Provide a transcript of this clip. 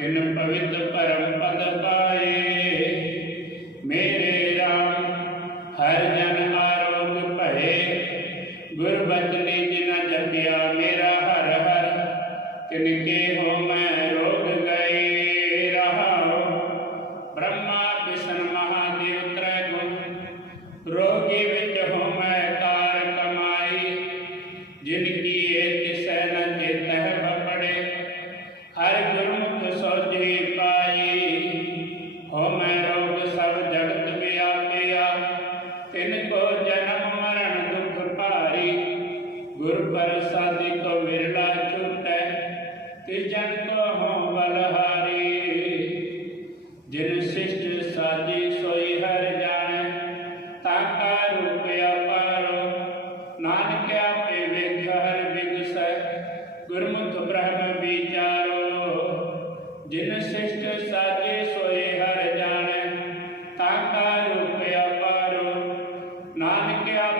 जिन पवित्र परम पद पाए। मेरे राम, हर जन आरोग्य पहे। गुरबचने जिन जपिया मेरा हर हर। तिनके हो मैं रोग गए। रहा ब्रह्मा, विष्णु, महादेव त्रय गुण रोगी विच हो मैं कार कमाई जिनकी ये ਗੁਰ ਪ੍ਰਸਾਦਿ ਕੋ ਵਿਰਲਾ ਛੁਟੈ ਤਿਸ ਜਨ ਕੋ ਹੋ ਬਲਹਾਰੀ। ਜਿਨ ਸਿਸ਼ਟ ਸਾਜੀ ਸੋਈ ਹਰ ਜਾਣੈ, ਤਾਕਾ ਰੂਪ ਅਪਾਰੋ। ਨਾਨਕ ਆਪੇ ਵੇਖ ਹਰ ਵਿਗਸੈ, ਗੁਰਮੁਖ ਬ੍ਰਹਮ ਵਿਚਾਰੋ। ਜਿਨ ਸਿਸ਼ਟ ਸਾਜੀ ਸੋਈ ਹਰ ਜਾਣੈ, ਤਾਕਾ ਰੂਪ ਅਪਾਰੋ। ਨਾਨਕ ਆਪੇ